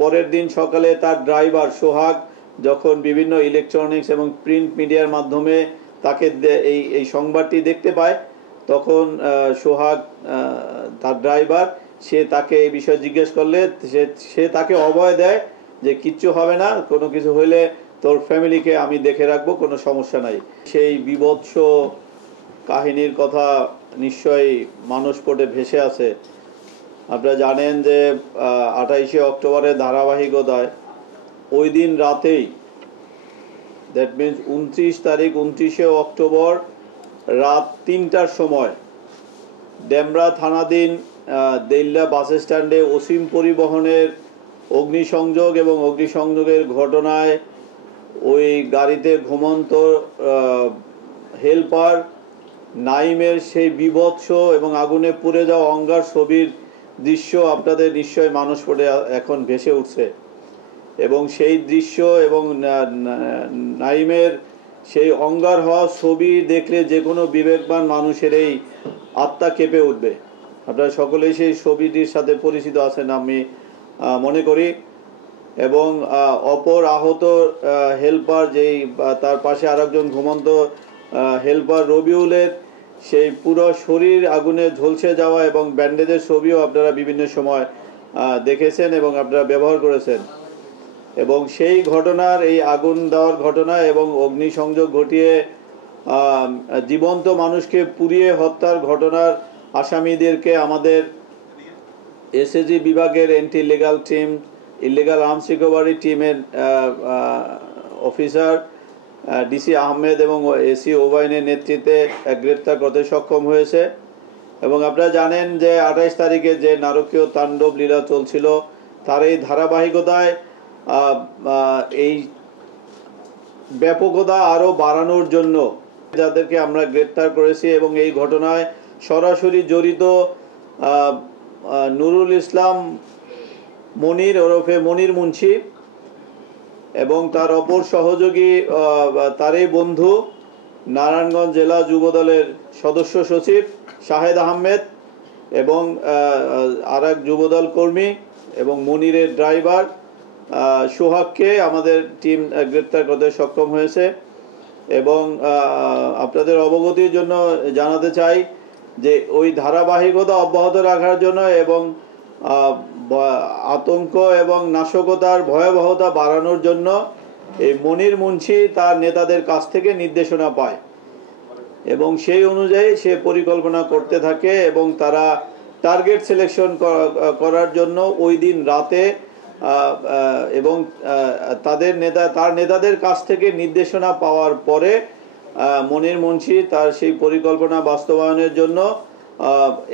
পরের দিন সকালে তার ড্রাইভার সোহাগ যখন বিভিন্ন ইলেকট্রনিক্স এবং প্রিন্ট মিডিয়ার মাধ্যমে তাকে এই সংবাদটি দেখতে পায়, তখন সোহাগ তার ড্রাইভার সে তাকে এই বিষয়ে জিজ্ঞেস করলে সে তাকে অভয় দেয় যে কিচ্ছু হবে না, কোনো কিছু হইলে তোর ফ্যামিলিকে আমি দেখে রাখবো, কোনো সমস্যা নাই। সেই বিভৎস কাহিনীর কথা নিশ্চয়ই মানুষ পটে ভেসে আছে। আপনারা জানেন যে 28শে অক্টোবরের ধারাবাহিকতায় ওই দিন রাতেই, দ্যাট মিনস 29শে অক্টোবর রাত 3টার সময় ডেমরা থানাধীন দেইল্লা বাস স্ট্যান্ডে অসীম পরিবহনের অগ্নিসংযোগ এবং অগ্নিসংযোগের ঘটনায় ওই গাড়িতে ঘুমন্ত হেল্পার নাইমের সেই বিভৎস এবং আগুনে পুড়ে যাওয়া অঙ্গার ছবির দৃশ্য আপনাদের নিশ্চয় মানুষ পড়ে এখন ভেসে উঠছে। এবং সেই দৃশ্য এবং নাইমের সেই অঙ্গার হওয়া ছবি দেখলে যে কোনো বিবেকবান মানুষের এই আত্মা কেঁপে উঠবে। আপনারা সকলেই সেই ছবিটির সাথে পরিচিত আছেন আমি মনে করি। এবং অপর আহত হেল্পার, যেই তার পাশে আরেকজন ঘুমন্ত হেল্পার রবিউলের সেই পুরো শরীর আগুনে ঝলসে যাওয়া এবং ব্যান্ডেজের ছবিও আপনারা বিভিন্ন সময় দেখেছেন এবং আপনারা ব্যবহার করেছেন। এবং সেই ঘটনার, এই আগুন দেওয়ার ঘটনা এবং অগ্নিসংযোগ ঘটিয়ে জীবন্ত মানুষকে পুড়িয়ে হত্যার ঘটনার আসামিদেরকে আমাদের এসএজি বিভাগের anti legal team, illegal arms recovery টিমের অফিসার ডিসি আহমেদ এবং এসি ওবায়নের নেতৃত্বে গ্রেপ্তার করতে সক্ষম হয়েছে। এবং আপনারা জানেন যে 28 তারিখে যে নারকীয় তাণ্ডব লীলা চলছিল, তার এই ধারাবাহিকতায় এই ব্যাপকতা আরও বাড়ানোর জন্য যাদেরকে আমরা গ্রেপ্তার করেছি এবং এই ঘটনায় সরাসরি জড়িত নুরুল ইসলাম মনির ওরফে মনির মুন্সি এবং তার অপর সহযোগী তারই বন্ধু নারায়ণগঞ্জ জেলা যুবদলের সদস্য সচিব শাহেদ আহমেদ এবং আর এক যুবদল কর্মী এবং মনিরের ড্রাইভার সোহাগকে আমাদের টিম গ্রেপ্তার করতে সক্ষম হয়েছে। এবং আপনাদের অবগতির জন্য জানাতে চাই যে ওই ধারাবাহিকতা অব্যাহত রাখার জন্য এবং আতঙ্ক এবং নাশকতার ভয়াবহতা বাড়ানোর জন্য এই মনির মুন্সি তার নেতাদের কাছ থেকে নির্দেশনা পায় এবং সেই অনুযায়ী সে পরিকল্পনা করতে থাকে এবং তারা টার্গেট সিলেকশন করার জন্য ওই দিন রাতে এবং তার নেতাদের কাছ থেকে নির্দেশনা পাওয়ার পরে মনির মুন্সি তার সেই পরিকল্পনা বাস্তবায়নের জন্য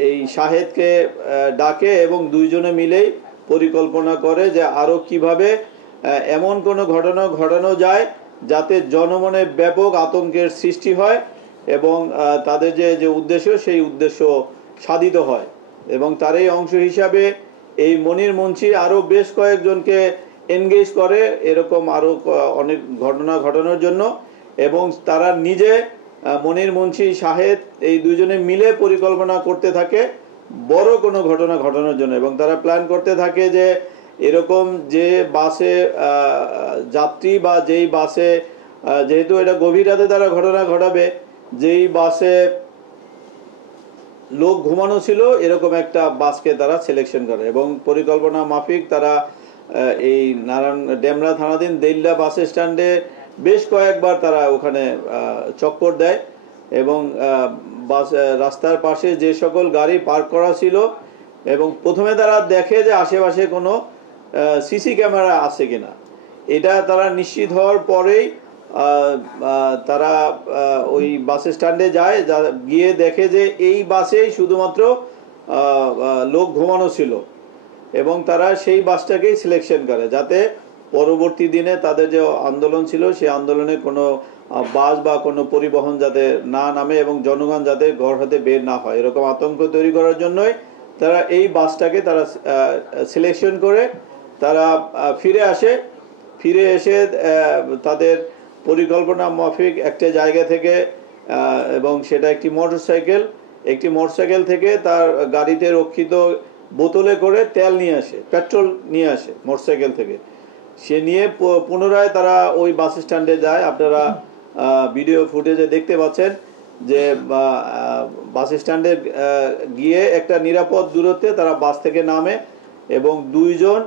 এই শাহেদকে ডাকে এবং দুইজনে মিলেই পরিকল্পনা করে যে আরও কিভাবে এমন কোনো ঘটনা ঘটানো যায় যাতে জনমনে ব্যাপক আতঙ্কের সৃষ্টি হয় এবং তাদের যে উদ্দেশ্য সেই উদ্দেশ্য সাধিত হয়। এবং তার এই অংশ হিসাবে এই মনির মুন্সি আরও বেশ কয়েকজনকে এনগেজ করে এরকম আরও অনেক ঘটনা ঘটানোর জন্য। এবং তারা নিজে মনির মুন্সি শাহেদ এই দুজনে মিলে পরিকল্পনা করতে থাকে বড় কোনো ঘটনা ঘটানোর জন্য। এবং তারা প্ল্যান করতে থাকে যে এরকম যে বাসে যাত্রী বা যেই বাসে, যেহেতু এটা গভীর রাতে তারা ঘটনা ঘটাবে, যেই বাসে লোক ঘুমানো ছিল এরকম একটা বাসকে তারা সিলেকশন করে এবং পরিকল্পনা মাফিক তারা এই ডেমরা থানাধীন দেইল্লা বাস স্ট্যান্ডে বেশ কয়েকবার তারা ওখানে চক্কর দেয় এবং রাস্তার পাশে যে সকল গাড়ি পার্ক করা ছিল এবং প্রথমে তারা দেখে যে আশেপাশে কোনো সিসি ক্যামেরা আছে কিনা। এটা তারা নিশ্চিত হওয়ার পরেই তারা ওই বাস স্ট্যান্ডে যায়, গিয়ে দেখে যে এই বাসেই শুধুমাত্র লোক ঘুমানো ছিল এবং তারা সেই বাসটাকেই সিলেকশন করে যাতে পরবর্তী দিনে তাদের যে আন্দোলন ছিল সেই আন্দোলনে কোনো বাস বা কোনো পরিবহন যাতে না নামে এবং জনগণ যাতে ঘর হতে বের না হয়, এরকম আতঙ্ক তৈরি করার জন্যই তারা এই বাসটাকে তারা সিলেকশন করে তারা ফিরে এসে তাদের পরিকল্পনা মাফিক একটা জায়গা থেকে এবং সেটা একটি মোটরসাইকেল থেকে তার গাড়িতে রক্ষিত বোতলে করে তেল নিয়ে আসে, পেট্রোল নিয়ে আসে মোটরসাইকেল থেকে। সে নিয়ে পুনরায় তারা ওই বাস স্ট্যান্ডে যায়। আপনারা ভিডিও ফুটেজে দেখতে পাচ্ছেন যে বাস স্ট্যান্ডে গিয়ে একটা নিরাপদ দূরত্বে তারা বাস থেকে নামে এবং দুইজন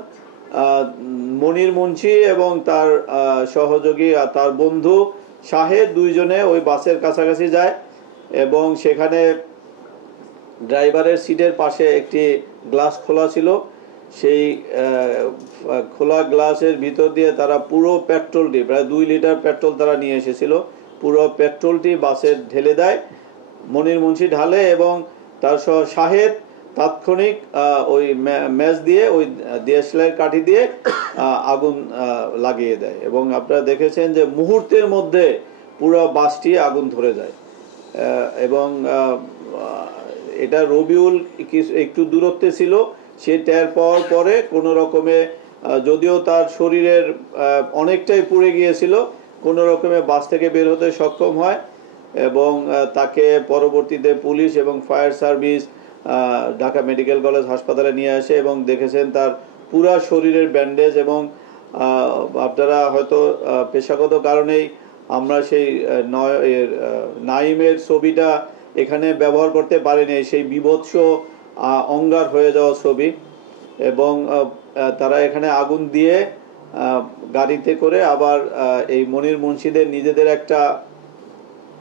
মনির মুন্সি এবং তার সহযোগী তার বন্ধু শাহেদ দুইজনে ওই বাসের কাছাকাছি যায় এবং সেখানে ড্রাইভারের সিটের পাশে একটি গ্লাস খোলা ছিল। সেই খোলা গ্লাসের ভিতর দিয়ে তারা পুরো পেট্রোলটি, প্রায় 2 লিটার পেট্রোল তারা নিয়ে এসেছিল, পুরো পেট্রোলটি বাসে ঢেলে দেয়। মনির মুন্সি ঢালে এবং তার সহ শাহেদ তাৎক্ষণিক ওই ম্যাচ দিয়ে, ওই দেশলাইয়ের কাঠি দিয়ে আগুন লাগিয়ে দেয় এবং আপনারা দেখেছেন যে মুহূর্তের মধ্যে পুরো বাসটি আগুন ধরে যায়। এবং এটা রবিউল একটু দূরত্বে ছিল, সে টের পাওয়ার পরে কোনো রকমে, যদিও তার শরীরের অনেকটাই পুড়ে গিয়েছিল, কোনো রকমে বাস থেকে বের হতে সক্ষম হয় এবং তাকে পরবর্তীতে পুলিশ এবং fire service Dhaka medical college হাসপাতালে নিয়ে আসে এবং দেখেছেন তার পুরা শরীরের ব্যান্ডেজ। এবং আপনারা হয়তো পেশাগত কারণেই আমরা সেই নাইমের ছবিটা এখানে ব্যবহার করতে পারিনি, সেই বিভৎস অঙ্গার হয়ে যাওয়া ছবি। এবং তারা এখানে আগুন দিয়ে গাড়িতে করে আবার এই মনির মুন্সিদের নিজেদের একটা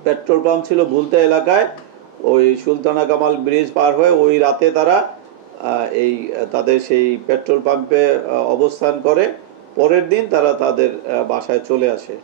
পেট্রোল পাম্প ছিল ভুলতা এলাকায়, ওই সুলতানা কামাল ব্রিজ পার হয়ে ওই রাতে তারা তাদের সেই পেট্রোল পাম্পে অবস্থান করে। পরের দিন তারা তাদের বাসায় চলে আসে।